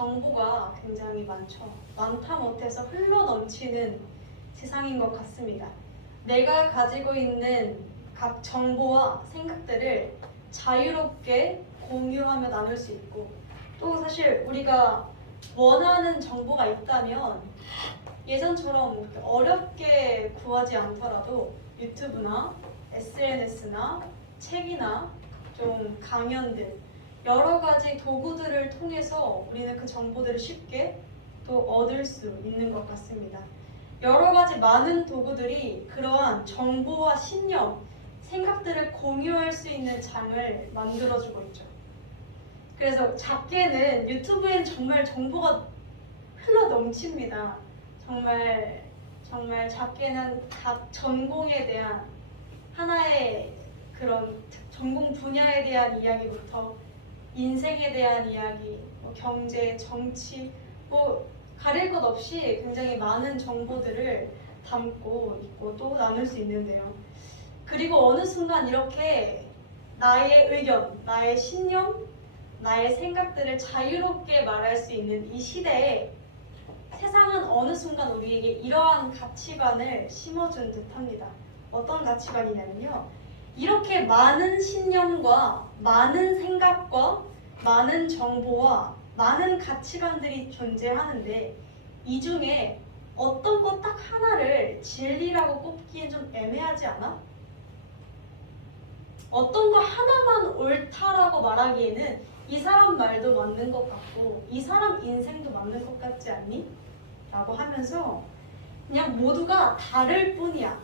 정보가 굉장히 많죠. 많다 못해서 흘러넘치는 세상인 것 같습니다. 내가 가지고 있는 각 정보와 생각들을 자유롭게 공유하며 나눌 수 있고, 또 사실 우리가 원하는 정보가 있다면 예전처럼 그렇게 어렵게 구하지 않더라도 유튜브나 SNS나 책이나 좀 강연들, 여러 가지 도구들을 통해서 우리는 그 정보들을 쉽게 또 얻을 수 있는 것 같습니다. 여러 가지 많은 도구들이 그러한 정보와 신념, 생각들을 공유할 수 있는 장을 만들어주고 있죠. 그래서 작게는 유튜브엔 정말 정보가 흘러 넘칩니다. 정말 작게는 각 전공에 대한 하나의 그런 전공 분야에 대한 이야기부터 인생에 대한 이야기, 경제, 정치, 가릴 것 없이 굉장히 많은 정보들을 담고 있고 또 나눌 수 있는데요. 그리고 어느 순간 이렇게 나의 의견, 나의 신념, 나의 생각들을 자유롭게 말할 수 있는 이 시대에 세상은 어느 순간 우리에게 이러한 가치관을 심어준 듯합니다. 어떤 가치관이냐면요. 이렇게 많은 신념과 많은 생각과 많은 정보와 많은 가치관들이 존재하는데 이 중에 어떤 것 딱 하나를 진리라고 꼽기엔 좀 애매하지 않아? 어떤 거 하나만 옳다라고 말하기에는 이 사람 말도 맞는 것 같고 이 사람 인생도 맞는 것 같지 않니? 라고 하면서 그냥 모두가 다를 뿐이야.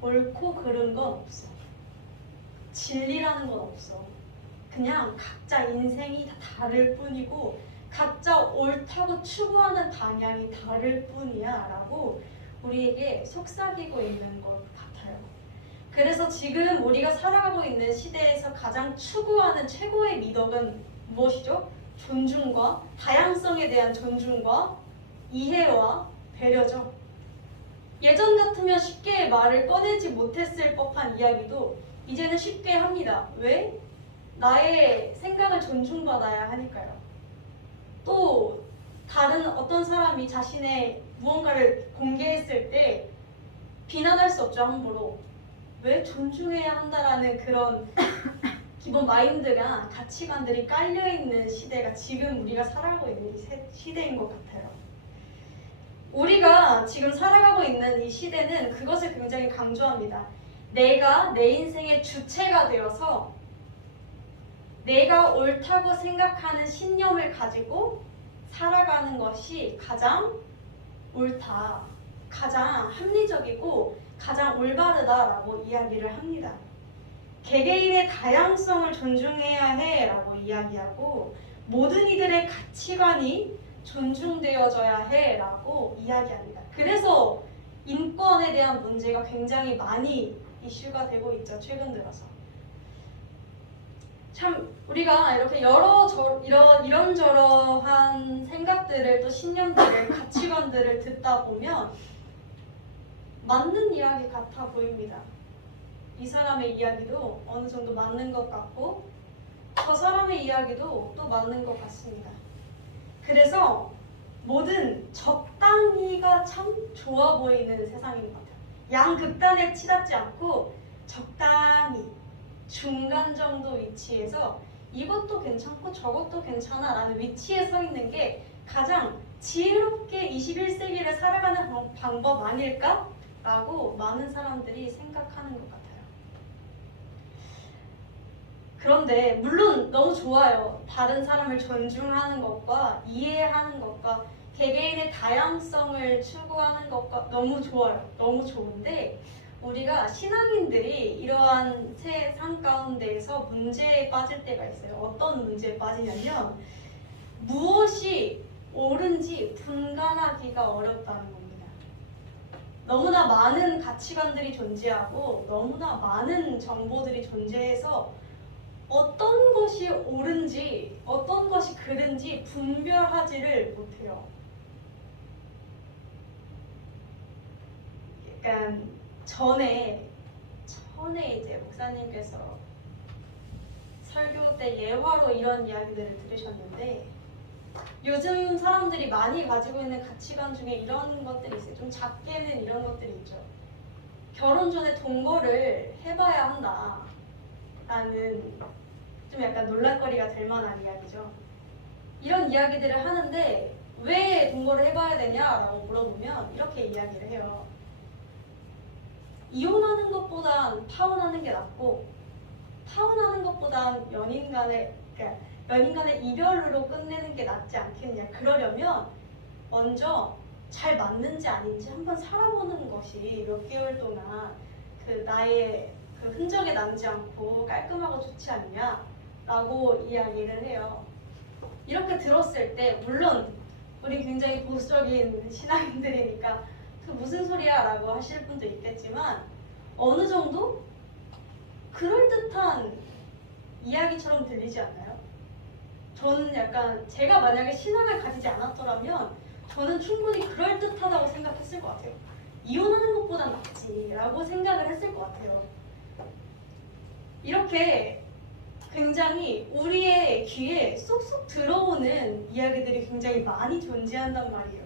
옳고 그른 건 없어. 진리라는 건 없어. 그냥 각자 인생이 다 다를 뿐이고 각자 옳다고 추구하는 방향이 다를 뿐이야 라고 우리에게 속삭이고 있는 것 같아요. 그래서 지금 우리가 살아가고 있는 시대에서 가장 추구하는 최고의 미덕은 무엇이죠? 존중과 다양성에 대한 존중과 이해와 배려죠. 예전 같으면 쉽게 말을 꺼내지 못했을 법한 이야기도 이제는 쉽게 합니다. 왜? 나의 생각을 존중받아야 하니까요. 또 다른 어떤 사람이 자신의 무언가를 공개했을 때 비난할 수 없죠, 함부로. 왜 존중해야 한다라는 그런 기본 마인드가 가치관들이 깔려있는 시대가 지금 우리가 살아가고 있는 시대인 것 같아요. 우리가 지금 살아가고 있는 이 시대는 그것을 굉장히 강조합니다. 내가 내 인생의 주체가 되어서 내가 옳다고 생각하는 신념을 가지고 살아가는 것이 가장 옳다, 가장 합리적이고 가장 올바르다라고 이야기를 합니다. 개개인의 다양성을 존중해야 해라고 이야기하고 모든 이들의 가치관이 존중되어져야 해라고 이야기합니다. 그래서 인권에 대한 문제가 굉장히 많이 이슈가 되고 있죠, 최근 들어서. 참 우리가 이렇게 이런저러한 생각들을 또 신념들을 가치관들을 듣다 보면 맞는 이야기 같아 보입니다. 이 사람의 이야기도 어느 정도 맞는 것 같고 저 사람의 이야기도 또 맞는 것 같습니다. 그래서 모든 적당히가 참 좋아 보이는 세상인 것 같아요. 양극단에 치닫지 않고 적당히 중간 정도 위치에서 이것도 괜찮고 저것도 괜찮아 라는 위치에 서 있는 게 가장 지혜롭게 21세기를 살아가는 방법 아닐까? 라고 많은 사람들이 생각하는 것 같아요. 그런데 물론 너무 좋아요. 다른 사람을 존중하는 것과 이해하는 것과 개개인의 다양성을 추구하는 것과 너무 좋아요. 너무 좋은데 우리가 신앙인들이 이러한 세상 가운데에서 문제에 빠질 때가 있어요. 어떤 문제에 빠지냐면 무엇이 옳은지 분간하기가 어렵다는 겁니다. 너무나 많은 가치관들이 존재하고 너무나 많은 정보들이 존재해서 어떤 것이 옳은지 어떤 것이 그른지 분별하지를 못해요. 약간 전에 이제 목사님께서 설교 때 예화로 이런 이야기들을 들으셨는데 요즘 사람들이 많이 가지고 있는 가치관 중에 이런 것들이 있어요. 좀 작게는 이런 것들이 있죠. 결혼 전에 동거를 해봐야 한다 라는 좀 약간 논란거리가 될 만한 이야기죠. 이런 이야기들을 하는데 왜 동거를 해봐야 되냐라고 물어보면 이렇게 이야기를 해요. 이혼하는 것보단 파혼하는 게 낫고, 파혼하는 것보단 연인 간의 이별로 끝내는 게 낫지 않겠냐. 그러려면 먼저 잘 맞는지 아닌지 한번 살아보는 것이 몇 개월 동안 나의 흔적에 남지 않고 깔끔하고 좋지 않냐라고 이야기를 해요. 이렇게 들었을 때 물론 우리 굉장히 보수적인 신앙인들이니까 그 무슨 소리야 라고 하실 분도 있겠지만 어느 정도 그럴듯한 이야기처럼 들리지 않나요? 저는 약간 제가 만약에 신앙을 가지지 않았더라면 저는 충분히 그럴듯하다고 생각했을 것 같아요. 이혼하는 것보단 낫지라고 생각을 했을 것 같아요. 이렇게 굉장히 우리의 귀에 쏙쏙 들어오는 이야기들이 굉장히 많이 존재한단 말이에요.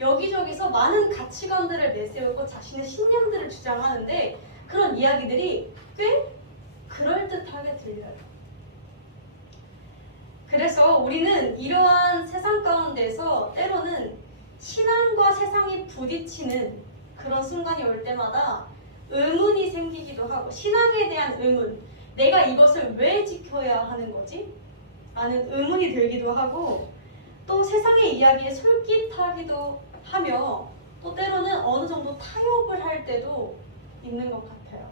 여기저기서 많은 가치관들을 내세우고 자신의 신념들을 주장하는데 그런 이야기들이 꽤 그럴듯하게 들려요. 그래서 우리는 이러한 세상 가운데서 때로는 신앙과 세상이 부딪히는 그런 순간이 올 때마다 의문이 생기기도 하고, 신앙에 대한 의문, 내가 이것을 왜 지켜야 하는 거지? 라는 의문이 들기도 하고, 또 세상의 이야기에 솔깃하기도 하며, 또 때로는 어느 정도 타협을 할 때도 있는 것 같아요.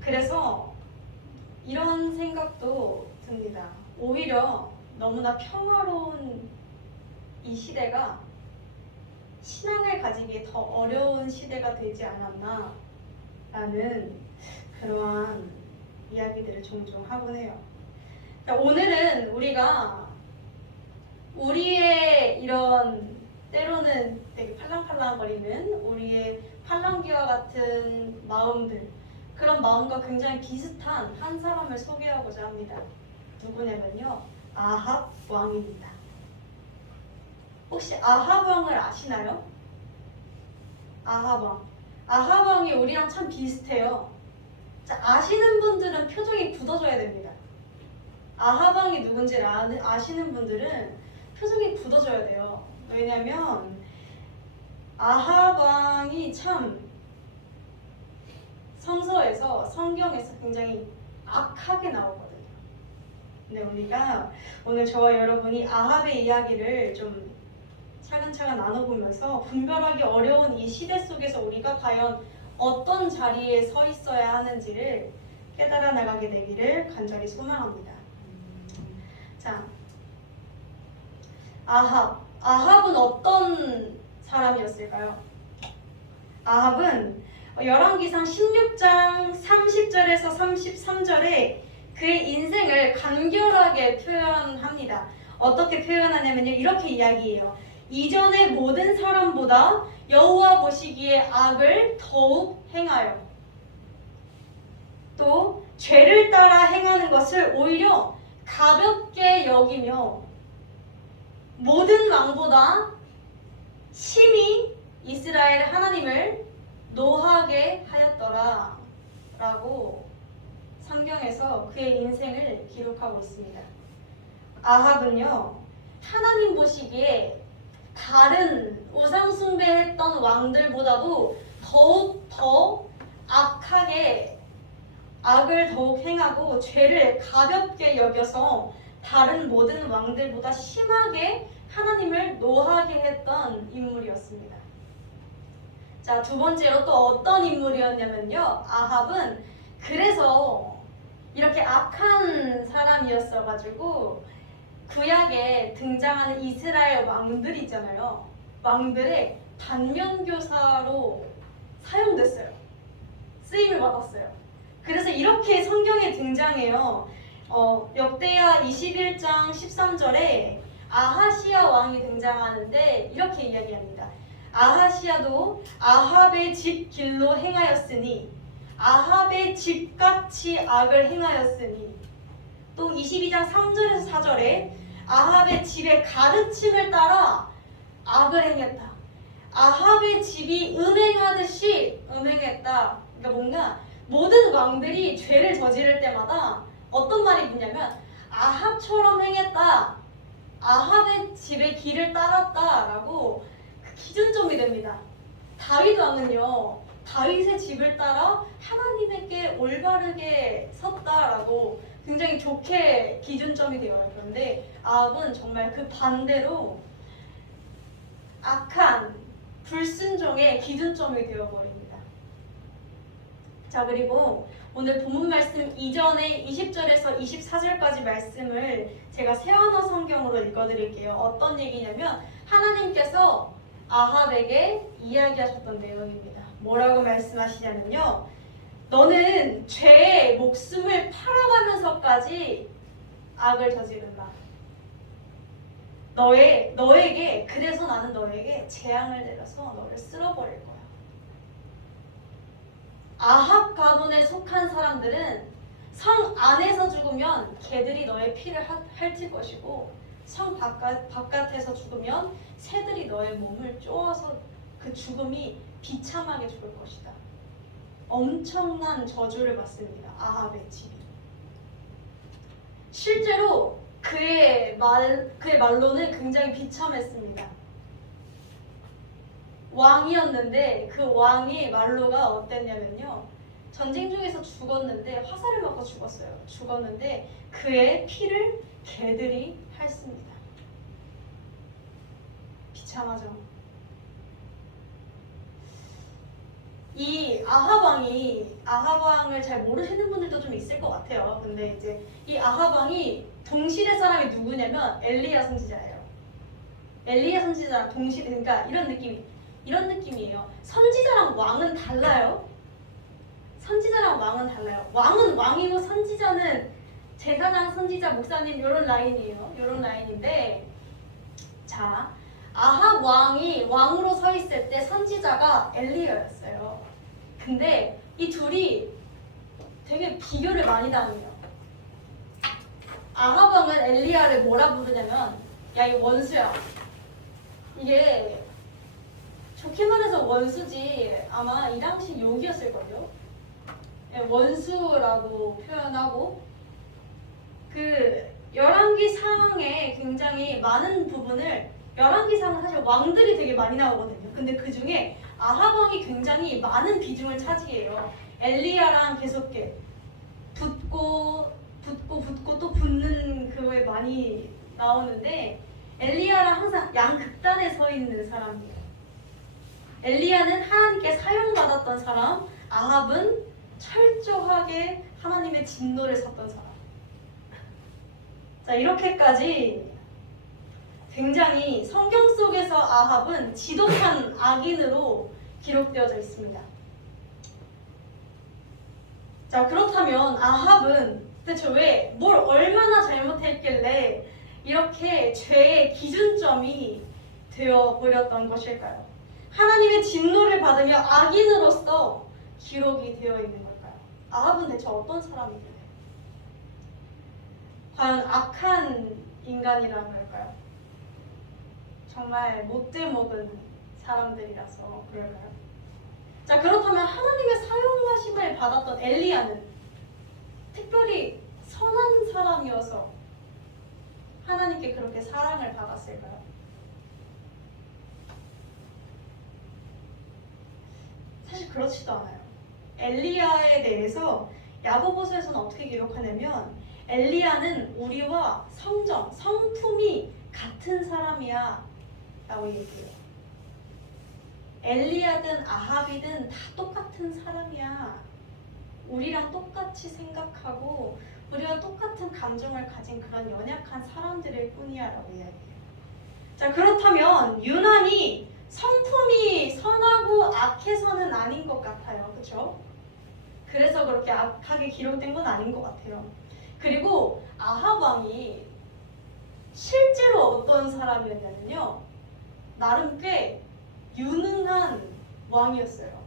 그래서 이런 생각도 듭니다. 오히려 너무나 평화로운 이 시대가 신앙을 가지기에 더 어려운 시대가 되지 않았나 라는 그러한 이야기들을 종종 하곤 해요. 오늘은 우리가 우리의 이런 때로는 되게 팔랑팔랑거리는 우리의 팔랑귀와 같은 마음들, 그런 마음과 굉장히 비슷한 한 사람을 소개하고자 합니다. 누구냐면요, 아합 왕입니다. 혹시 아합 왕을 아시나요? 아합 왕. 아합 왕이 우리랑 참 비슷해요. 자, 아시는 분들은 표정이 굳어져야 됩니다. 아합 왕이 누군지 아시는 분들은 표정이 굳어져야 돼요. 왜냐면 아합 왕이 참 성경에서 굉장히 악하게 나오거든요. 근데 우리가 오늘 저와 여러분이 아합의 이야기를 좀 차근차근 나눠보면서 분별하기 어려운 이 시대 속에서 우리가 과연 어떤 자리에 서 있어야 하는지를 깨달아 나가게 되기를 간절히 소망합니다. 자, 아합은 어떤 사람이었을까요? 아합은 열왕기상 16장 30절에서 33절에 그의 인생을 간결하게 표현합니다. 어떻게 표현하냐면요, 이렇게 이야기해요. 이전의 모든 사람보다 여호와 보시기에 악을 더욱 행하여, 또 죄를 따라 행하는 것을 오히려 가볍게 여기며 모든 왕보다 심히 이스라엘 하나님을 노하게 하였더라 라고 성경에서 그의 인생을 기록하고 있습니다. 아합은요, 하나님 보시기에 다른 우상 숭배했던 왕들보다도 더욱 더 악하게 악을 더욱 행하고 죄를 가볍게 여겨서 다른 모든 왕들보다 심하게 하나님을 노하게 했던 인물이었습니다. 자, 두 번째로 또 어떤 인물이었냐면요, 아합은 그래서 이렇게 악한 사람이었어가지고 구약에 등장하는 이스라엘 왕들 있잖아요. 왕들의 반면교사로 사용됐어요. 쓰임을 받았어요. 그래서 이렇게 성경에 등장해요. 역대하 21장 13절에 아하시아 왕이 등장하는데 이렇게 이야기합니다. 아하시아도 아합의 집 길로 행하였으니 아합의 집같이 악을 행하였으니, 또 22장 3절에서 4절에 아합의 집의 가르침을 따라 악을 행했다. 아합의 집이 음행하듯이 음행했다. 그러니까 뭔가 모든 왕들이 죄를 저지를 때마다 어떤 말이 있냐면 아합처럼 행했다. 아합의 집의 길을 따랐다라고 그 기준점이 됩니다. 다윗 왕은요. 다윗의 집을 따라 하나님에게 올바르게 섰다라고 굉장히 좋게 기준점이 되어요. 그런데 아합은 정말 그 반대로 악한 불순종의 기준점이 되어버립니다. 자, 그리고 오늘 본문 말씀 이전에 20절에서 24절까지 말씀을 제가 새언어 성경으로 읽어드릴게요. 어떤 얘기냐면 하나님께서 아합에게 이야기하셨던 내용입니다. 뭐라고 말씀하시냐면요. 너는 죄의 목숨을 팔아가면서까지 악을 저지른다. 너에게 그래서 나는 너에게 재앙을 내려서 너를 쓸어버릴 거야. 아합 가문에 속한 사람들은 성 안에서 죽으면 개들이 너의 피를 핥을 것이고 성 바깥에서 죽으면 새들이 너의 몸을 쪼아서 그 죽음이 비참하게 죽을 것이다. 엄청난 저주를 받습니다. 아합의 집이. 실제로 그의 말로는 굉장히 비참했습니다. 왕이었는데 그 왕의 말로가 어땠냐면요. 전쟁 중에서 죽었는데 화살을 맞고 죽었어요. 죽었는데 그의 피를 개들이 핥습니다. 비참하죠. 이 아합왕을 잘 모르시는 분들도 좀 있을 것 같아요. 근데 이제 이 아합왕이 동실의 사람이 누구냐면 엘리야 선지자예요. 엘리야 선지자랑 동실, 그러니까 이런 느낌이에요. 선지자랑 왕은 달라요. 선지자랑 왕은 달라요. 왕은 왕이고 선지자는 제사장, 선지자, 목사님 이런 라인이에요. 이런 라인인데, 자, 아합 왕이 왕으로 서 있을 때 선지자가 엘리야였어요. 근데 이 둘이 되게 비교를 많이 당해요. 아합 왕은 엘리야를 뭐라 부르냐면, 야, 이 원수야. 이게 좋게 말해서 원수지 아마 이 당시 욕이었을걸요. 원수라고 표현하고 그 열왕기상에 굉장히 많은 부분을 열왕기상은 사실 왕들이 되게 많이 나오거든요. 근데 그 중에 아합 왕이 굉장히 많은 비중을 차지해요. 엘리야랑 계속 붙고 또 붙는 그거에 많이 나오는데 엘리야랑 항상 양극단에 서 있는 사람이에요. 엘리야는 하나님께 사용받았던 사람, 아합은 철저하게 하나님의 진노를 샀던 사람. 자, 이렇게까지 굉장히 성경 속에서 아합은 지독한 악인으로 기록되어져 있습니다. 자, 그렇다면 아합은 대체 왜 뭘 얼마나 잘못했길래 이렇게 죄의 기준점이 되어버렸던 것일까요? 하나님의 진노를 받으며 악인으로서 기록이 되어 있는 걸까요? 아합은 대체 어떤 사람이길래? 과연 악한 인간이라는 걸까요? 정말 못돼 먹은 사람들이라서 그럴까요? 자, 그렇다면 하나님의 사용하심을 받았던 엘리야는 특별히 선한 사람이어서 하나님께 그렇게 사랑을 받았을까요? 사실 그렇지도 않아요. 엘리야에 대해서 야고보서에서는 어떻게 기록하냐면 엘리야는 우리와 성품이 같은 사람이야 라고 얘기해요. 엘리야든 아합이든 다 똑같은 사람이야. 우리랑 똑같이 생각하고 우리와 똑같은 감정을 가진 그런 연약한 사람들일 뿐이야 라고 이야기해요. 자, 그렇다면 유난히 성품이 선하고 악해서는 아닌 것 같아요. 그렇죠? 그래서 그렇게 악하게 기록된 건 아닌 것 같아요. 그리고 아합 왕이 실제로 어떤 사람이었냐면요. 나름 꽤 유능한 왕이었어요.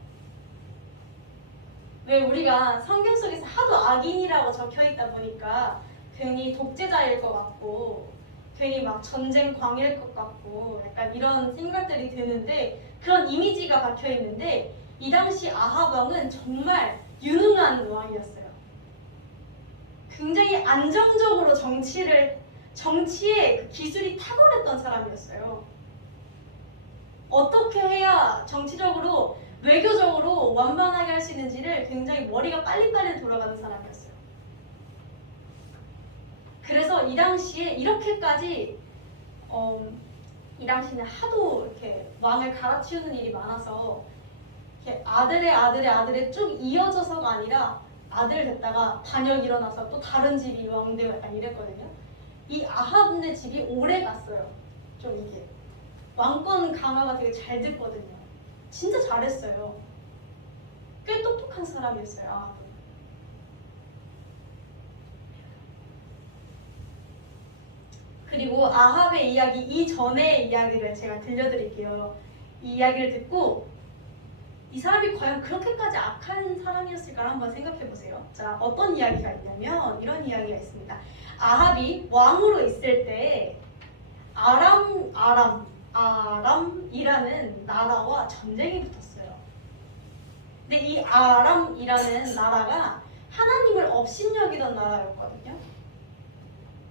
왜 우리가 성경 속에서 하도 악인이라고 적혀있다 보니까 괜히 독재자일 것 같고 괜히 막 전쟁 광일 것 같고 약간 이런 생각들이 드는데 그런 이미지가 박혀 있는데 이 당시 아합 왕은 정말 유능한 왕이었어요. 굉장히 안정적으로 정치에 그 기술이 탁월했던 사람이었어요. 어떻게 해야 정치적으로 외교적으로 완만하게 할 수 있는지를 굉장히 머리가 빨리빨리 돌아가는 사람이었어요. 그래서 이 당시에 이렇게까지 이 당시는 하도 이렇게 왕을 갈아치우는 일이 많아서 이렇게 아들의 쭉 이어져서가 아니라 아들 됐다가 반역 일어나서 또 다른 집이 왕되고 약간 이랬거든요. 이 아합네 집이 오래 갔어요. 좀 이게 왕권 강화가 되게 잘 됐거든요. 진짜 잘했어요. 꽤 똑똑한 사람이었어요. 아합은. 그리고 아합의 이야기 이전의 이야기를 제가 들려드릴게요. 이 이야기를 듣고 이 사람이 과연 그렇게까지 악한 사람이었을까 한번 생각해보세요. 자, 어떤 이야기가 있냐면 이런 이야기가 있습니다. 아합이 왕으로 있을 때 아람이라는 나라와 전쟁이 붙었어요. 근데 이 아람이라는 나라가 하나님을 업신여기던 나라였거든요.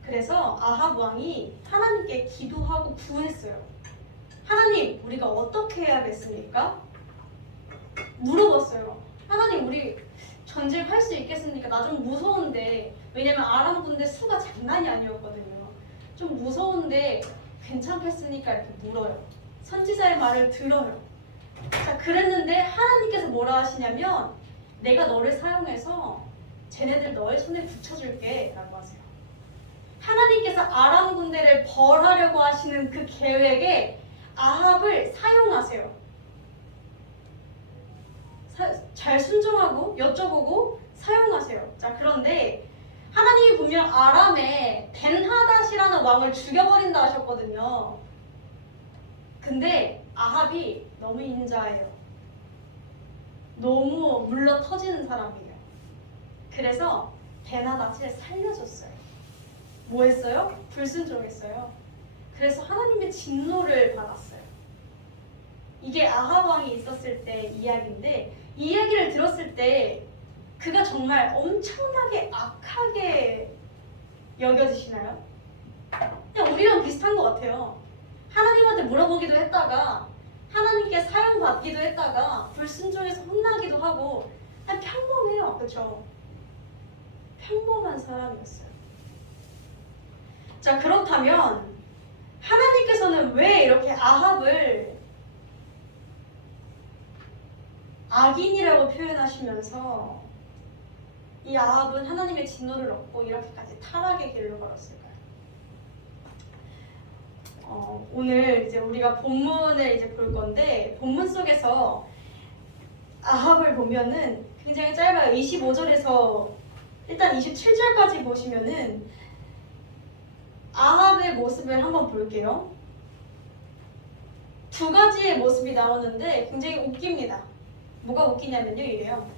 그래서 아합 왕이 하나님께 기도하고 구했어요. 하나님, 우리가 어떻게 해야겠습니까? 물어봤어요. 하나님, 우리 전쟁할 수 있겠습니까? 나 좀 무서운데. 왜냐면 아람 군대 수가 장난이 아니었거든요. 좀 무서운데 괜찮겠습니까? 이렇게 물어요. 선지자의 말을 들어요. 자, 그랬는데 하나님께서 뭐라 하시냐면 내가 너를 사용해서 쟤네들 너의 손에 붙여줄게 라고 하세요. 하나님께서 아람 군대를 벌하려고 하시는 그 계획에 아합을 사용하세요. 잘 순종하고 여쭤보고 사용하세요. 자, 그런데 하나님이 분명 아람에 벤하닷이라는 왕을 죽여버린다 하셨거든요. 근데 아합이 너무 인자해요. 너무 물러 터지는 사람이에요. 그래서 벤하닷을 살려줬어요. 뭐 했어요? 불순종했어요. 그래서 하나님의 진노를 받았어요. 이게 아합 왕이 있었을 때 이야기인데 이 이야기를 들었을 때 그가 정말 엄청나게 악하게 여겨지시나요? 그냥 우리랑 비슷한 것 같아요. 하나님한테 물어보기도 했다가 하나님께 사용받기도 했다가 불순종해서 혼나기도 하고 그냥 평범해요. 그렇죠? 평범한 사람이었어요. 자, 그렇다면 하나님께서는 왜 이렇게 아합을 악인이라고 표현하시면서 이 아합은 하나님의 진노를 얻고 이렇게까지 타락의 길로 걸었을까요? 오늘 이제 우리가 본문을 이제 볼 건데 본문 속에서 아합을 보면은 굉장히 짧아요. 25절에서 일단 27절까지 보시면은 아합의 모습을 한번 볼게요. 두 가지의 모습이 나오는데 굉장히 웃깁니다. 뭐가 웃기냐면요, 이래요.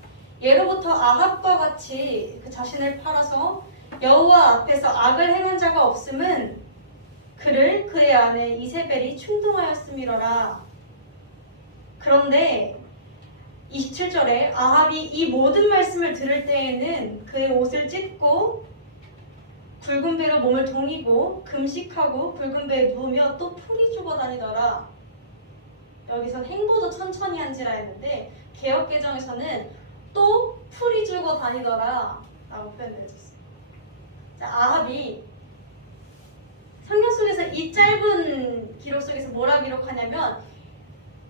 예로부터 아합과 같이 그 자신을 팔아서 여호와 앞에서 악을 행한 자가 없음은 그를 그의 아내 이세벨이 충동하였음이로라. 그런데 27절에 아합이 이 모든 말씀을 들을 때에는 그의 옷을 찢고 굵은 배로 몸을 동이고 금식하고 굵은 배에 누우며 또 풀이 죽어 다니더라. 여기선 행보도 천천히 한지라 했는데 개역개정에서는 또 풀이 죽어 다니더라 라고 표현을 해줬어요. 자, 아합이 성경 속에서 이 짧은 기록 속에서 뭐라 기록하냐면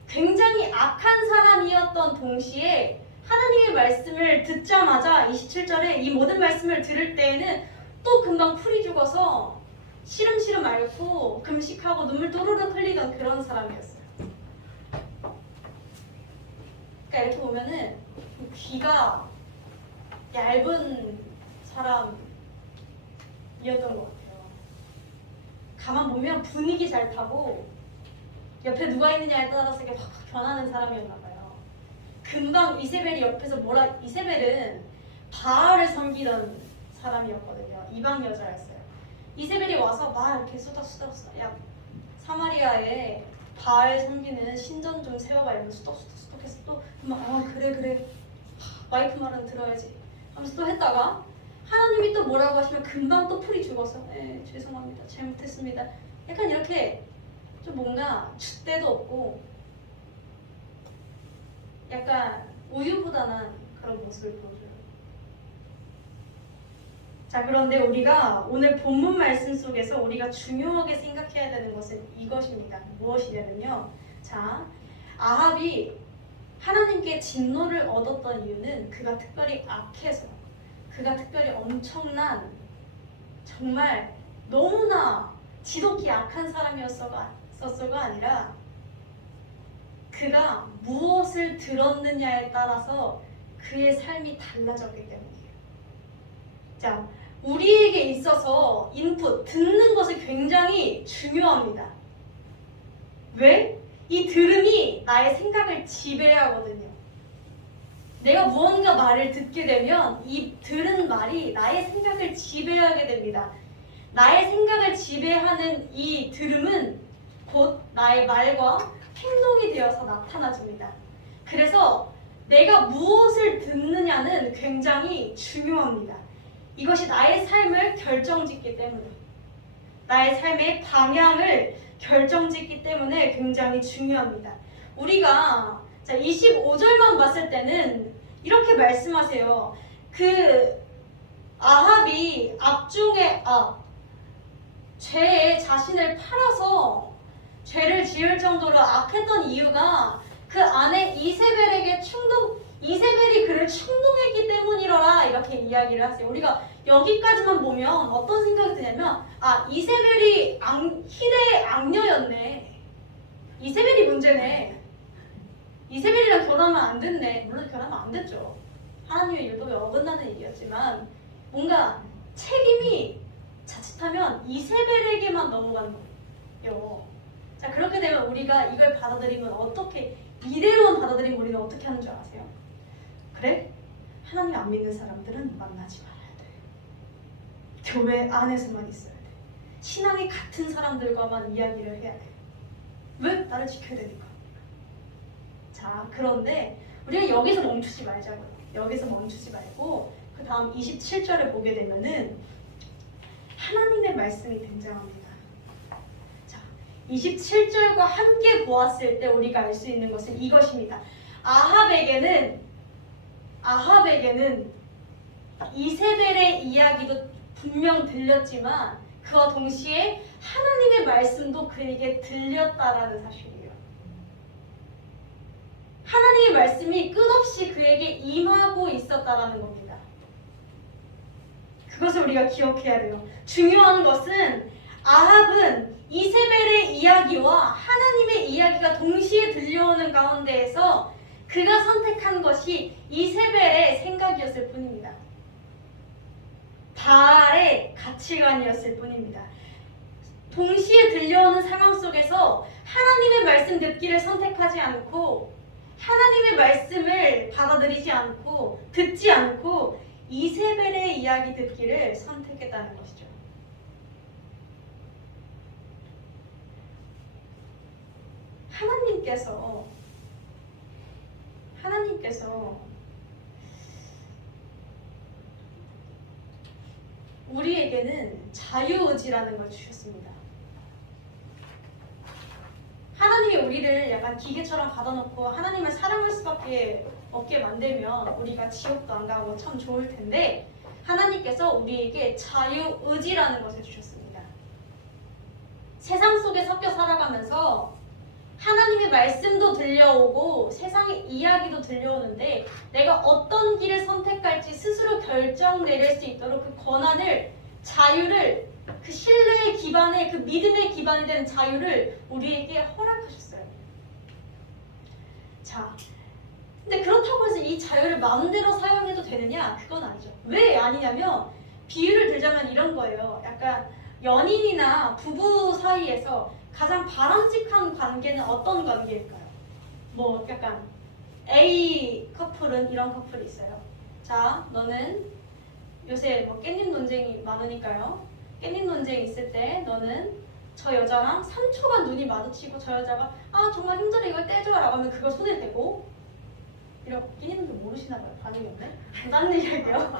굉장히 악한 사람이었던 동시에 하나님의 말씀을 듣자마자 27절에 이 모든 말씀을 들을 때에는 또 금방 풀이 죽어서 시름시름 앓고 금식하고 눈물 또르르 흘리던 그런 사람이었어요. 그러니까 이렇게 보면은 귀가 얇은 사람이었던 것 같아요. 가만 보면 분위기 잘 타고 옆에 누가 있느냐에 따라서 이게 확 변하는 사람이었나 봐요. 금방 이세벨이 옆에서 이세벨은 바알을 섬기던 사람이었거든요. 이방 여자였어요. 이세벨이 와서 막 이렇게 수덕수덕 야 사마리아에 바알 섬기는 신전 좀 세워봐 이러면서 수덕수덕 해서 또 막 그래 와이프 말은 들어야지 하면서 또 했다가 하나님이 또 뭐라고 하시면 금방 또 풀이 죽어서 죄송합니다 잘못했습니다 약간 이렇게 좀 뭔가 줏대도 없고 약간 우유부단한 그런 모습을 보여줘요. 자, 그런데 우리가 오늘 본문 말씀 속에서 우리가 중요하게 생각해야 되는 것은 이것입니다. 무엇이냐면요. 자, 아합이 하나님께 진노를 얻었던 이유는 그가 특별히 악해서, 그가 특별히 엄청난 정말 너무나 지독히 악한 사람이었어가 아니라 그가 무엇을 들었느냐에 따라서 그의 삶이 달라졌기 때문이에요. 자, 우리에게 있어서 인풋, 듣는 것이 굉장히 중요합니다. 왜? 이 들음이 나의 생각을 지배하거든요. 내가 무언가 말을 듣게 되면 이 들은 말이 나의 생각을 지배하게 됩니다. 나의 생각을 지배하는 이 들음은 곧 나의 말과 행동이 되어서 나타나집니다. 그래서 내가 무엇을 듣느냐는 굉장히 중요합니다. 이것이 나의 삶을 결정짓기 때문에 나의 삶의 방향을 결정짓기 때문에 굉장히 중요합니다. 우리가 25절만 봤을 때는 이렇게 말씀하세요. 그 아합이 악중의 죄에 자신을 팔아서 죄를 지을 정도로 악했던 이유가 그 안에 이세벨이 그를 충동했기 때문이로라 이렇게 이야기를 하세요. 우리가 여기까지만 보면 어떤 생각이 드냐면 이세벨이 희대의 악녀였네. 이세벨이 문제네. 이세벨이랑 결혼하면 안 됐네. 물론 결혼하면 안 됐죠. 하나님의 율법에 어긋나는 일이었지만 뭔가 책임이 자칫하면 이세벨에게만 넘어가는 거예요. 자, 그렇게 되면 우리가 이걸 받아들이면 이대로만 받아들이면 우리는 어떻게 하는 줄 아세요? 그래? 하나님 안 믿는 사람들은 만나지 말아야 돼. 교회 안에서만 있어야 돼. 신앙이 같은 사람들과만 이야기를 해야 돼. 왜? 나를 지켜야 되니까. 자, 그런데 우리가 여기서 멈추지 말자고요. 여기서 멈추지 말고 그 다음 27절을 보게 되면은 하나님의 말씀이 등장합니다. 27절과 함께 보았을 때 우리가 알 수 있는 것은 이것입니다. 아합에게는 이세벨의 이야기도 분명 들렸지만 그와 동시에 하나님의 말씀도 그에게 들렸다라는 사실이에요. 하나님의 말씀이 끝없이 그에게 임하고 있었다라는 겁니다. 그것을 우리가 기억해야 돼요. 중요한 것은 아합은 이세벨의 이야기와 하나님의 이야기가 동시에 들려오는 가운데에서 그가 선택한 것이 이세벨의 생각이었을 뿐입니다. 바알의 가치관이었을 뿐입니다. 동시에 들려오는 상황 속에서 하나님의 말씀 듣기를 선택하지 않고 하나님의 말씀을 받아들이지 않고 듣지 않고 이세벨의 이야기 듣기를 선택했다는 것이죠. 하나님께서 우리에게는 자유의지라는 걸 주셨습니다. 하나님이 우리를 약간 기계처럼 받아놓고 하나님을 사랑할 수밖에 없게 만들면 우리가 지옥도 안 가고 참 좋을 텐데 하나님께서 우리에게 자유의지라는 것을 주셨습니다. 세상 속에 섞여 살아가면서 하나님의 말씀도 들려오고 세상의 이야기도 들려오는데 내가 어떤 길을 선택할지 스스로 결정 내릴 수 있도록 그 권한을, 자유를, 그 신뢰의 기반에, 그 믿음의 기반이 되는 자유를 우리에게 허락하셨어요. 자, 근데 그렇다고 해서 이 자유를 마음대로 사용해도 되느냐? 그건 아니죠. 왜 아니냐면 비유를 들자면 이런 거예요. 약간 연인이나 부부 사이에서 가장 바람직한 관계는 어떤 관계일까요? 뭐 약간 A 커플은 이런 커플이 있어요. 자, 너는 요새 뭐 깻잎 논쟁이 많으니까요. 깻잎 논쟁이 있을 때 너는 저 여자랑 3초간 눈이 마주치고 저 여자가 아 정말 힘들어 이걸 떼줘 라고 하면 그걸 손에 대고 이렇게 깻잎도 모르시나 봐요. 반응이 없네? 딴 얘기할게요.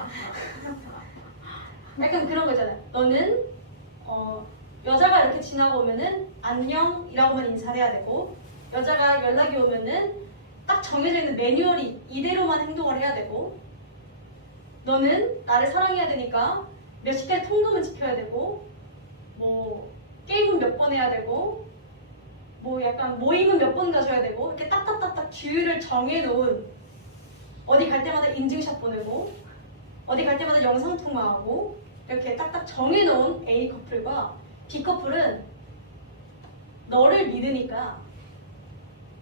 약간 그런 거 있잖아요. 너는 여자가 이렇게 지나오면은 안녕이라고만 인사를 해야 되고 여자가 연락이 오면은 딱 정해져 있는 매뉴얼이 이대로만 행동을 해야 되고 너는 나를 사랑해야 되니까 몇 시까지 통금은 지켜야 되고 뭐 게임은 몇 번 해야 되고 뭐 약간 모임은 몇 번 가져야 되고 이렇게 딱딱딱딱 규율을 정해놓은 어디 갈 때마다 인증샷 보내고 어디 갈 때마다 영상통화하고 이렇게 딱딱 정해놓은 A 커플과 B 커플은 너를 믿으니까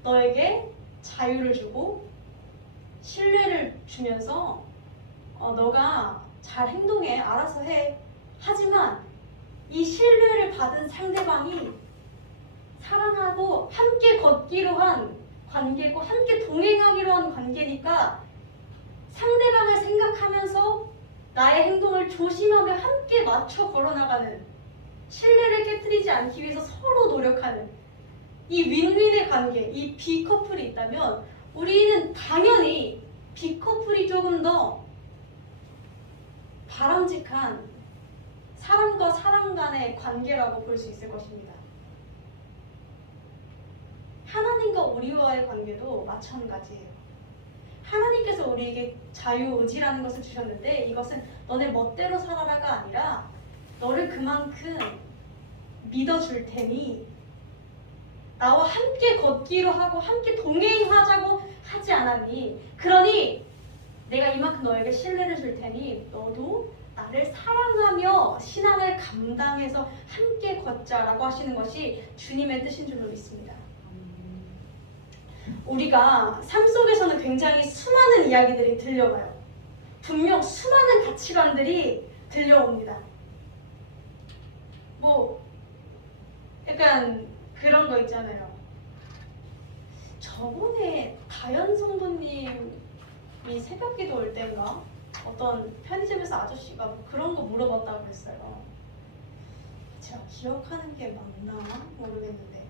너에게 자유를 주고 신뢰를 주면서 너가 잘 행동해 알아서 해 하지만 이 신뢰를 받은 상대방이 사랑하고 함께 걷기로 한 관계고 함께 동행하기로 한 관계니까 상대방을 생각하면서 나의 행동을 조심하며 함께 맞춰 걸어나가는 신뢰를 깨트리지 않기 위해서 서로 노력하는 이 윈윈의 관계, 이 B커플이 있다면 우리는 당연히 B커플이 조금 더 바람직한 사람과 사람 간의 관계라고 볼 수 있을 것입니다. 하나님과 우리와의 관계도 마찬가지예요. 하나님께서 우리에게 자유의지라는 것을 주셨는데 이것은 너네 멋대로 살아라가 아니라 너를 그만큼 믿어줄 테니 나와 함께 걷기로 하고 함께 동행하자고 하지 않았니? 그러니 내가 이만큼 너에게 신뢰를 줄 테니 너도 나를 사랑하며 신앙을 감당해서 함께 걷자라고 하시는 것이 주님의 뜻인 줄로 믿습니다. 우리가 삶 속에서는 굉장히 수많은 이야기들이 들려와요. 분명 수많은 가치관들이 들려옵니다. 뭐 약간 그런 거 있잖아요. 저번에 다현 성도님이 새벽기도 올 때인가 어떤 편의점에서 아저씨가 뭐 그런 거 물어봤다고 했어요. 제가 기억하는 게 맞나 모르겠는데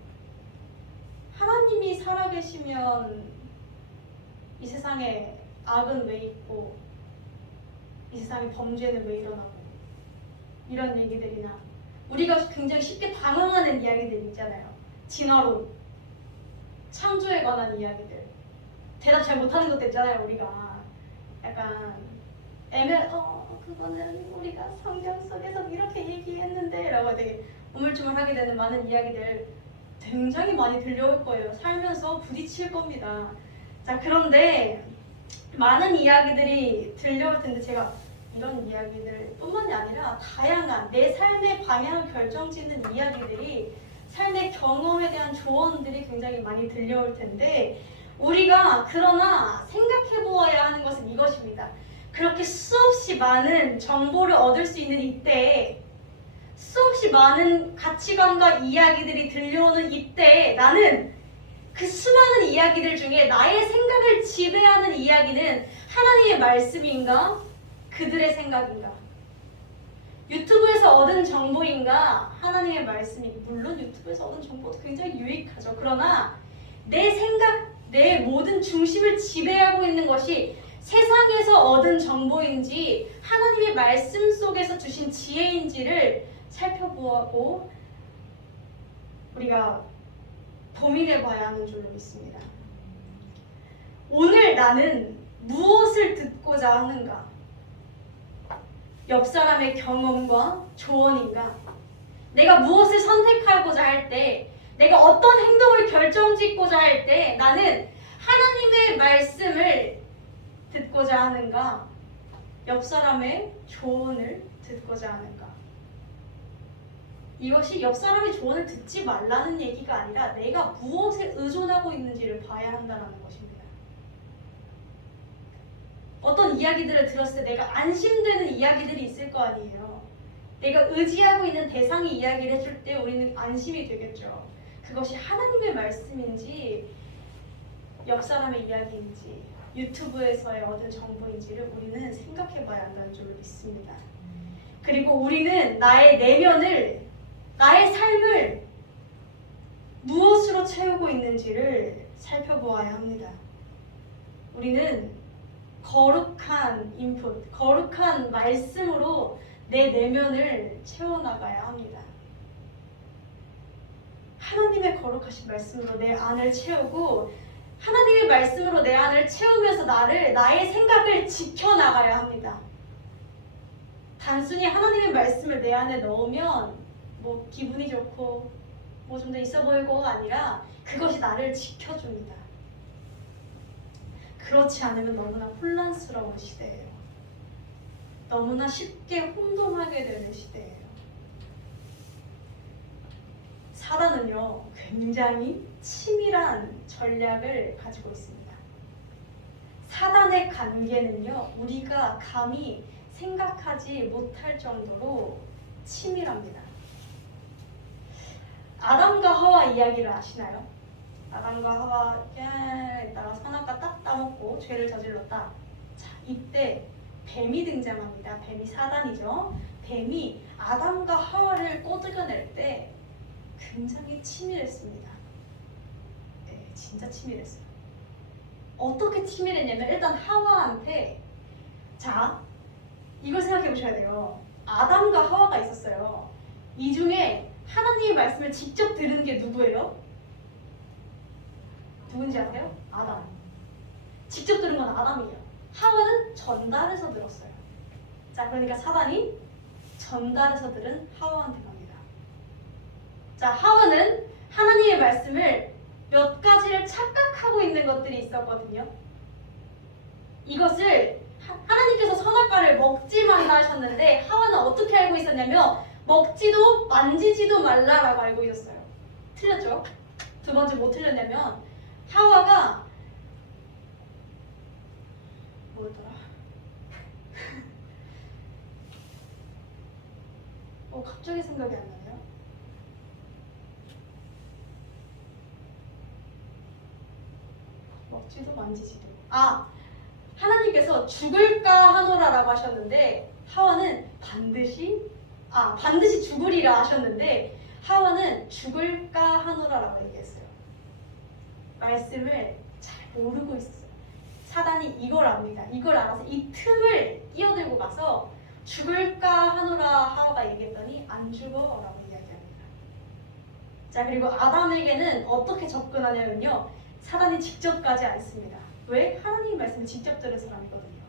하나님이 살아계시면 이 세상에 악은 왜 있고 이 세상에 범죄는 왜 일어나고 이런 얘기들이나 우리가 굉장히 쉽게 당황하는 이야기들 있잖아요. 진화론, 창조에 관한 이야기들 대답 잘 못하는 것도 있잖아요. 우리가 약간 그거는 우리가 성경 속에서 이렇게 얘기했는데 라고 되게 우물쭈물하게 되는 많은 이야기들 굉장히 많이 들려올 거예요. 살면서 부딪힐 겁니다. 자, 그런데 많은 이야기들이 들려올 텐데 제가 이런 이야기들 뿐만이 아니라 다양한 내 삶의 방향을 결정짓는 이야기들이 삶의 경험에 대한 조언들이 굉장히 많이 들려올 텐데 우리가 그러나 생각해 보아야 하는 것은 이것입니다. 그렇게 수없이 많은 정보를 얻을 수 있는 이때에 수없이 많은 가치관과 이야기들이 들려오는 이때에 나는 그 수많은 이야기들 중에 나의 생각을 지배하는 이야기는 하나님의 말씀인가? 그들의 생각인가? 유튜브에서 얻은 정보인가? 하나님의 말씀이 물론 유튜브에서 얻은 정보도 굉장히 유익하죠. 그러나 내 생각, 내 모든 중심을 지배하고 있는 것이 세상에서 얻은 정보인지 하나님의 말씀 속에서 주신 지혜인지를 살펴보고 우리가 고민해 봐야 하는 줄로 믿습니다. 오늘 나는 무엇을 듣고자 하는가? 옆 사람의 경험과 조언인가? 내가 무엇을 선택하고자 할 때, 내가 어떤 행동을 결정짓고자 할 때 나는 하나님의 말씀을 듣고자 하는가? 옆 사람의 조언을 듣고자 하는가? 이것이 옆 사람의 조언을 듣지 말라는 얘기가 아니라 내가 무엇에 의존하고 있는지를 봐야 한다는 것입니다. 어떤 이야기들을 들었을 때 내가 안심되는 이야기들이 있을 거 아니에요. 내가 의지하고 있는 대상이 이야기를 해줄 때 우리는 안심이 되겠죠. 그것이 하나님의 말씀인지 옆 사람의 유튜브에서의 얻은 정보인지를 우리는 생각해 봐야 한다는 줄로 믿습니다. 그리고 우리는 나의 내면을, 나의 삶을 무엇으로 채우고 있는지를 살펴보아야 합니다. 우리는 거룩한 인풋, 거룩한 말씀으로 내 내면을 채워나가야 합니다. 하나님의 거룩하신 말씀으로 내 안을 채우고 하나님의 말씀으로 내 안을 채우면서 나의 생각을 지켜나가야 합니다. 단순히 하나님의 말씀을 내 안에 넣으면 뭐 기분이 좋고 뭐 좀 더 있어 보이고가 아니라 그것이 나를 지켜줍니다. 그렇지 않으면 너무나 혼란스러운 시대예요. 너무나 쉽게 혼돈하게 되는 시대예요. 사단은요, 굉장히 치밀한 전략을 가지고 있습니다. 사단의 관계는요, 우리가 감히 생각하지 못할 정도로 치밀합니다. 아담과 하와 이야기를 아시나요? 아담과 하와 있다가 선악과 딱 따먹고 죄를 저질렀다. 자, 이때 뱀이 등장합니다. 뱀이 사단이죠. 뱀이 아담과 하와를 꼬드겨낼 때 굉장히 치밀했습니다. 네, 진짜 치밀했어요. 어떻게 치밀했냐면 일단 하와한테, 자, 이걸 생각해 보셔야 돼요. 아담과 하와가 있었어요. 이 중에 하나님의 말씀을 직접 들은 게 누구예요? 누군지 아세요? 아담. 직접 들은 건 아담이에요. 하와는 전달해서 들었어요. 자, 그러니까 사단이 전달해서 들은 하와한테 갑니다. 자, 하와는 하나님의 말씀을 몇 가지를 착각하고 있는 것들이 있었거든요. 이것을 하나님께서 선악과를 먹지 말라 하셨는데 하와는 어떻게 알고 있었냐면 먹지도 만지지도 말라라고 알고 있었어요. 틀렸죠? 두 번째 뭐 틀렸냐면 하와가 뭐였더라? 갑자기 생각이 안 나네요. 먹지도 만지지도. 하나님께서 죽을까 하노라라고 하셨는데 하와는 반드시 죽으리라 하셨는데 하와는 죽을까 하노라라고 얘기했어요. 말씀을 잘 모르고 있어요. 사단이 이걸 압니다. 이걸 알아서 이 틈을 끼어들고 가서 죽을까 하노라 하와가 얘기했더니 안 죽어라고 이야기합니다. 자, 그리고 아담에게는 어떻게 접근하냐면요, 사단이 직접 가지 않습니다. 왜? 하나님 말씀을 직접 들은 사람이거든요.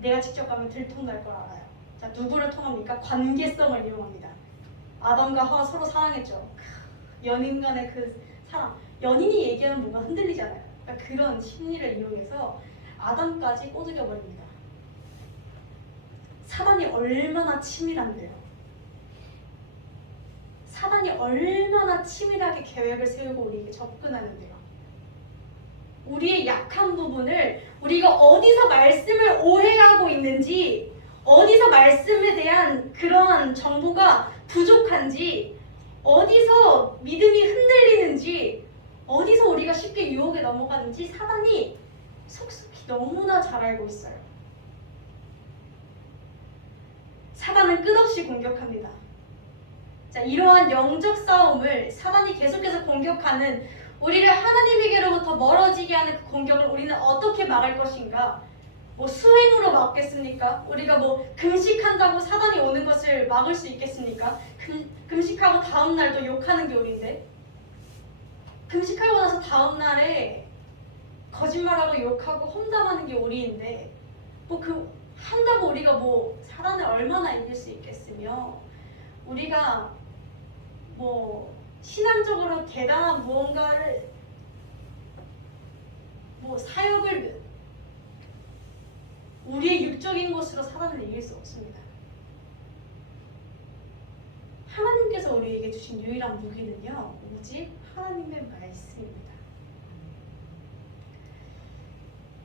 내가 직접 가면 들통날 걸 알아요. 자, 누구를 통합니까? 관계성을 이용합니다. 아담과 하와 서로 사랑했죠. 연인 간의 그 사랑. 연인이 얘기하면 뭔가 흔들리잖아요. 그러니까 그런 심리를 이용해서 아담까지 꼬드겨버립니다. 사단이 얼마나 치밀한데요. 사단이 얼마나 치밀하게 계획을 세우고 우리에게 접근하는데요. 우리의 약한 부분을 우리가 어디서 말씀을 오해하고 있는지, 어디서 말씀에 대한 그런 정보가 부족한지, 어디서 믿음이 흔들리는지, 어디서 우리가 쉽게 유혹에 넘어가는지 사단이 속속히 너무나 잘 알고 있어요. 사단은 끝없이 공격합니다. 자, 이러한 영적 싸움을 사단이 계속해서 공격하는, 우리를 하나님에게로부터 멀어지게 하는 그 공격을 우리는 어떻게 막을 것인가? 뭐 수행으로 막겠습니까? 우리가 뭐 금식한다고 사단이 오는 것을 막을 수 있겠습니까? 금식하고 다음 날도 욕하는 게 우리인데, 금식하고 나서 다음 날에 거짓말하고 욕하고 험담하는 게 우리인데, 뭐 한다고 우리가 뭐 사단을 얼마나 이길 수 있겠으며, 우리가 뭐 신앙적으로 대단한 무언가를 뭐 사역을 우리의 육적인 것으로 사단을 이길 수 없습니다. 하나님께서 우리에게 주신 유일한 무기는요, 오직 하나님의 말씀입니다.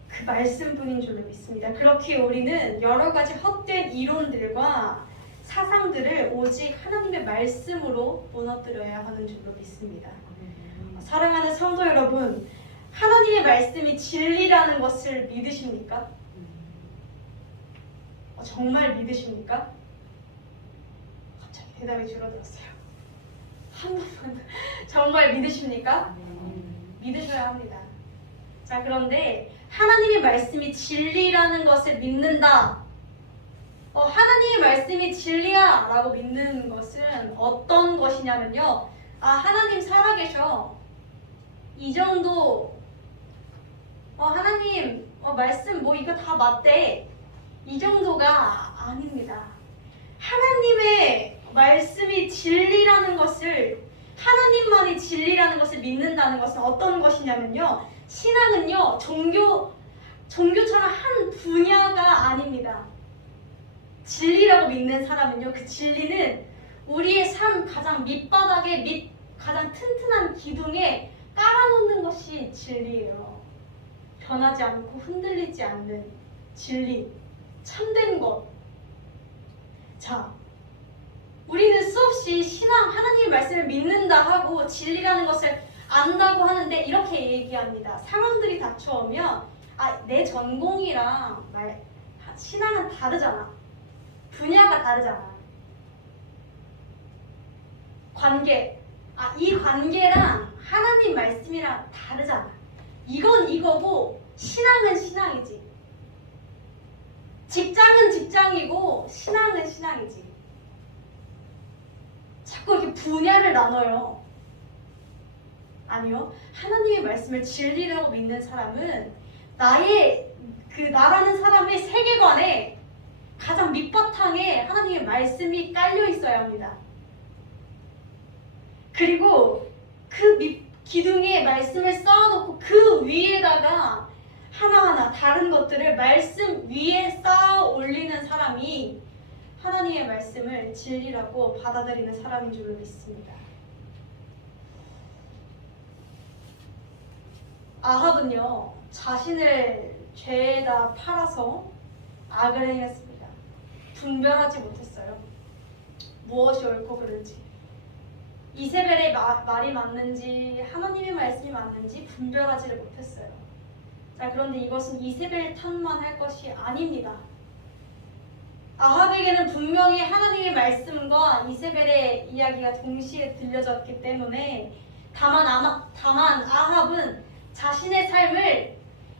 그 말씀뿐인 줄로 믿습니다. 그렇게 우리는 여러 가지 헛된 이론들과 사상들을 오직 하나님의 말씀으로 무너뜨려야 하는 줄로 믿습니다. 사랑하는 성도 여러분, 하나님의 말씀이 진리라는 것을 믿으십니까? 정말 믿으십니까? 대답이 줄어들었어요. 한 번만 정말 믿으십니까? 믿으셔야 합니다. 자, 그런데 하나님의 말씀이 진리라는 것을 믿는다. 하나님의 말씀이 진리야 라고 믿는 것은 어떤 것이냐면요. 하나님 살아계셔. 이 정도 하나님 말씀 이거 다 맞대. 이 정도가 아닙니다. 하나님의 말씀이 진리라는 것을, 하나님만이 진리라는 것을 믿는다는 것은 어떤 것이냐면요. 신앙은요, 종교처럼 한 분야가 아닙니다. 진리라고 믿는 사람은요, 그 진리는 우리의 삶 가장 밑바닥에 가장 튼튼한 기둥에 깔아놓는 것이 진리예요. 변하지 않고 흔들리지 않는 진리, 참된 것. 자, 우리는 수없이 신앙, 하나님의 말씀을 믿는다 하고 진리라는 것을 안다고 하는데 이렇게 얘기합니다. 상황들이 닥쳐오면 내 전공이랑 신앙은 다르잖아. 분야가 다르잖아. 관계. 이 관계랑 하나님 말씀이랑 다르잖아. 이건 이거고 신앙은 신앙이지. 직장은 직장이고 신앙은 신앙이지. 자꾸 이렇게 분야를 나눠요. 아니요. 하나님의 말씀을 진리라고 믿는 사람은 나라는 사람의 세계관에 가장 밑바탕에 하나님의 말씀이 깔려 있어야 합니다. 그리고 그 기둥에 말씀을 쌓아놓고 그 위에다가 하나하나 다른 것들을 말씀 위에 쌓아 올리는 사람이 하나님의 말씀을 진리라고 받아들이는 사람인 줄로 믿습니다. 아합은요, 자신을 죄에다 팔아서 악을 행했습니다. 분별하지 못했어요. 무엇이 옳고 그른지, 이세벨의 말이 맞는지 하나님의 말씀이 맞는지 분별하지를 못했어요. 자, 그런데 이것은 이세벨 탓만 할 것이 아닙니다. 아합에게는 분명히 하나님의 말씀과 이세벨의 이야기가 동시에 들려졌기 때문에 다만 아합은 자신의 삶을,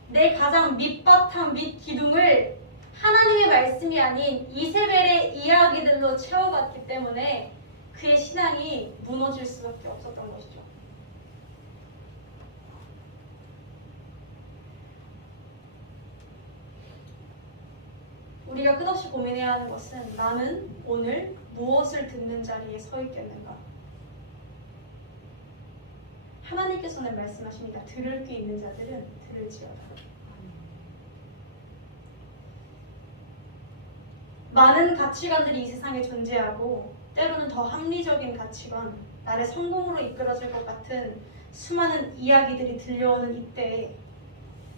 내 가장 밑바탕 밑기둥을 하나님의 말씀이 아닌 이세벨의 이야기들로 채워갔기 때문에 그의 신앙이 무너질 수밖에 없었던 것이죠. 우리가 끝없이 고민해야 하는 것은, 나는 오늘 무엇을 듣는 자리에 서 있겠는가? 하나님께서는 말씀하십니다. 들을 귀 있는 자들은 들을지어다. 많은 가치관들이 이 세상에 존재하고 때로는 더 합리적인 가치관, 나를 성공으로 이끌어줄 것 같은 수많은 이야기들이 들려오는 이때에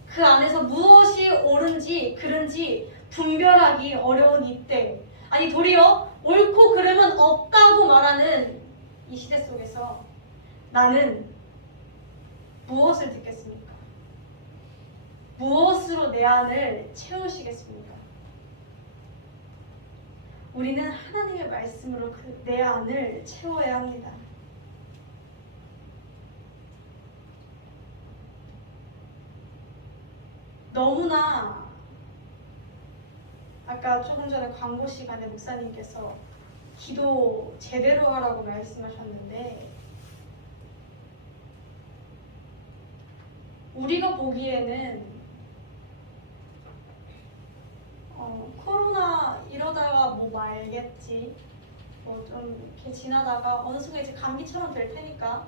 그 안에서 무엇이 옳은지 그른지 분별하기 어려운 이때, 아니 도리어 옳고 그름은 없다고 말하는 이 시대 속에서 나는 무엇을 듣겠습니까? 무엇으로 내 안을 채우시겠습니까? 우리는 하나님의 말씀으로 내 안을 채워야 합니다. 너무나 아까 조금 전에 광고 시간에 목사님께서 기도 제대로 하라고 말씀하셨는데, 우리가 보기에는 코로나 이러다가 뭐 말겠지, 뭐 좀 이렇게 지나다가 어느 순간 이제 감기처럼 될 테니까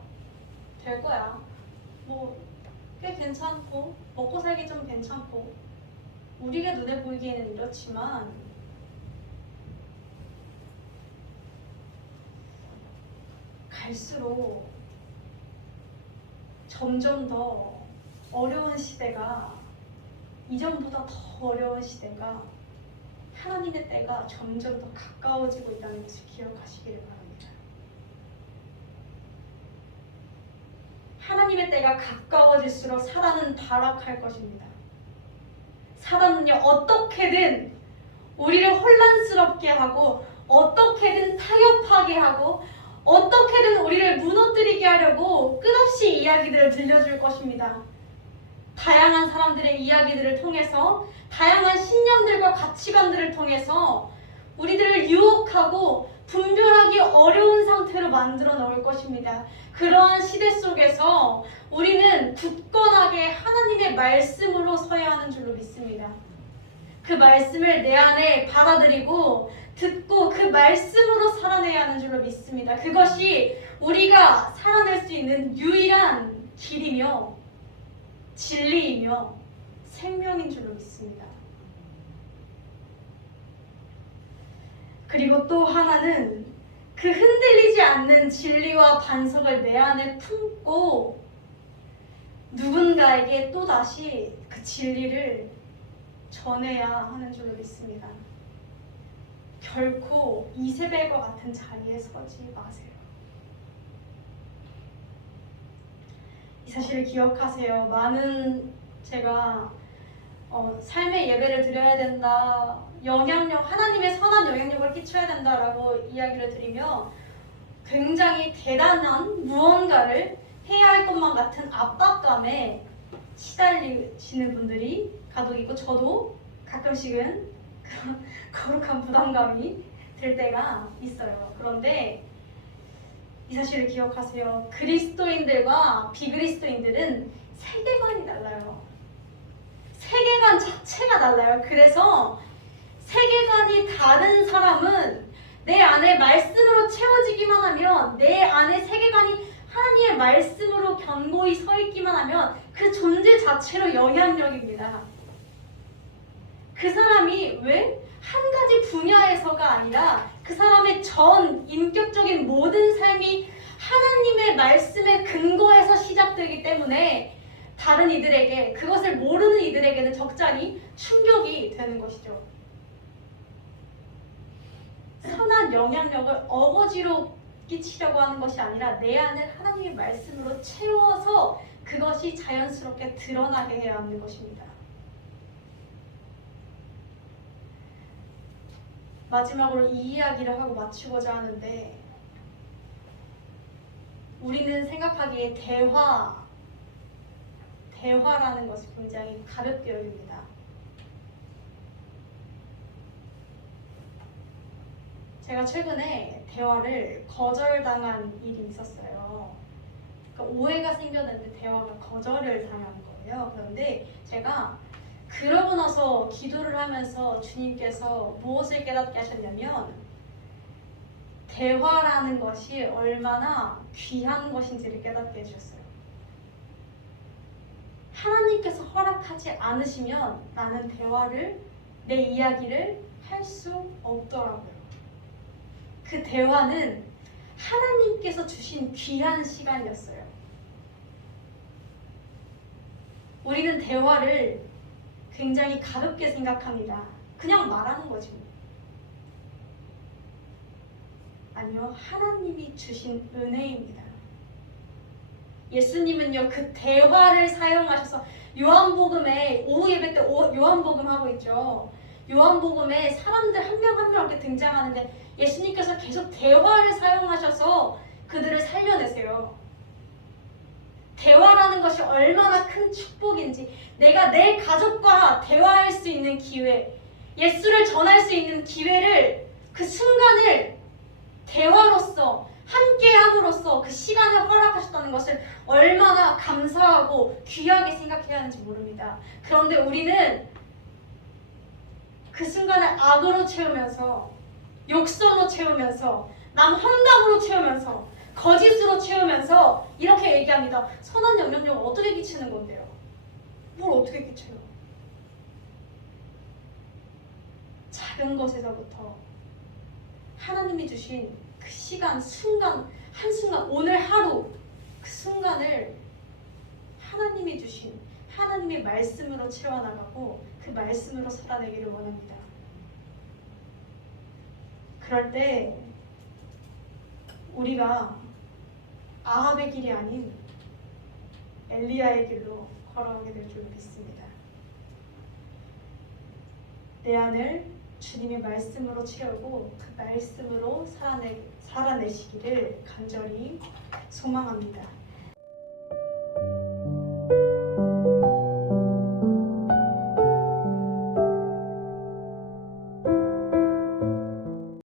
될 거야, 뭐 꽤 괜찮고 먹고 살기 좀 괜찮고, 우리가 눈에 보이기에는 이렇지만 갈수록 점점 더 어려운 시대가, 이전보다 더 어려운 시대가, 하나님의 때가 점점 더 가까워지고 있다는 것을 기억하시기를 바랍니다. 하나님의 때가 가까워질수록 사단은 타락할 것입니다. 사단은요, 어떻게든 우리를 혼란스럽게 하고 어떻게든 타협하게 하고 어떻게든 우리를 무너뜨리게 하려고 끝없이 이야기들을 들려줄 것입니다. 다양한 사람들의 이야기들을 통해서 다양한 신념들과 가치관들을 통해서 우리들을 유혹하고 분별하기 어려운 상태로 만들어 놓을 것입니다. 그러한 시대 속에서 우리는 굳건하게 하나님의 말씀으로 서야 하는 줄로 믿습니다. 그 말씀을 내 안에 받아들이고 듣고 그 말씀으로 살아내야 하는 줄로 믿습니다. 그것이 우리가 살아낼 수 있는 유일한 길이며 진리이며 생명인 줄로 믿습니다. 그리고 또 하나는 그 흔들리지 않는 진리와 반석을 내 안에 품고 누군가에게 또다시 그 진리를 전해야 하는 줄로 믿습니다. 결코 이세벨과 같은 자리에 서지 마세요. 이 사실을 기억하세요. 많은 제가 삶의 예배를 드려야 된다, 영향력, 하나님의 선한 영향력을 끼쳐야 된다라고 이야기를 드리며 굉장히 대단한 무언가를 해야 할 것만 같은 압박감에 시달리시는 분들이 간혹 있고 저도 가끔씩은 그런 거룩한 부담감이 들 때가 있어요. 그런데 이 사실을 기억하세요. 그리스도인들과 비그리스도인들은 세계관이 달라요. 세계관 자체가 달라요. 그래서 세계관이 다른 사람은 내 안에 말씀으로 채워지기만 하면, 내 안에 세계관이 하나님의 말씀으로 견고히 서 있기만 하면 그 존재 자체로 영향력입니다. 그 사람이 왜? 한 가지 분야에서가 아니라 그 사람의 전 인격적인 모든 삶이 하나님의 말씀에 근거해서 시작되기 때문에 다른 이들에게, 그것을 모르는 이들에게는 적잖이 충격이 되는 것이죠. 선한 영향력을 어거지로 끼치려고 하는 것이 아니라 내 안을 하나님의 말씀으로 채워서 그것이 자연스럽게 드러나게 해야 하는 것입니다. 마지막으로 이 이야기를 하고 마치고자 하는데, 우리는 생각하기에 대화라는 것을 굉장히 가볍게 여깁니다. 제가 최근에 대화를 거절당한 일이 있었어요. 그러니까 오해가 생겼는데 대화가 거절을 당한 거예요. 그런데 제가 그러고 나서 기도를 하면서 주님께서 무엇을 깨닫게 하셨냐면, 대화라는 것이 얼마나 귀한 것인지를 깨닫게 해주셨어요. 하나님께서 허락하지 않으시면 나는 대화를, 내 이야기를 할 수 없더라고요. 그 대화는 하나님께서 주신 귀한 시간이었어요. 우리는 대화를 굉장히 가볍게 생각합니다. 그냥 말하는 거지. 아니요, 하나님이 주신 은혜입니다. 예수님은요, 그 대화를 사용하셔서 요한복음에 오후 예배 때 요한복음 하고 있죠. 요한복음에 사람들 한 명 한 명 이렇게 등장하는데 예수님께서 계속 대화를 사용하셔서 그들을 살려내세요. 대화라는 것이 얼마나 큰 축복인지, 내가 내 가족과 대화할 수 있는 기회, 예수를 전할 수 있는 기회를, 그 순간을 대화로서 함께함으로써 그 시간을 허락하셨다는 것을 얼마나 감사하고 귀하게 생각해야 하는지 모릅니다. 그런데 우리는 그 순간을 악으로 채우면서, 욕설로 채우면서, 남 험담으로 채우면서, 거짓으로 채우면서 이렇게 얘기합니다. 선한 영향력을 어떻게 끼치는 건데요? 뭘 어떻게 끼쳐요? 작은 것에서부터 하나님이 주신 그 시간, 순간, 한순간, 오늘 하루, 그 순간을 하나님이 주신 하나님의 말씀으로 채워나가고 그 말씀으로 살아내기를 원합니다. 그럴 때 우리가 아합의 길이 아닌 엘리야의 길로 걸어가게 될 줄 믿습니다. 내 안을 주님의 말씀으로 채우고 그 말씀으로 살아내시기를 간절히 소망합니다.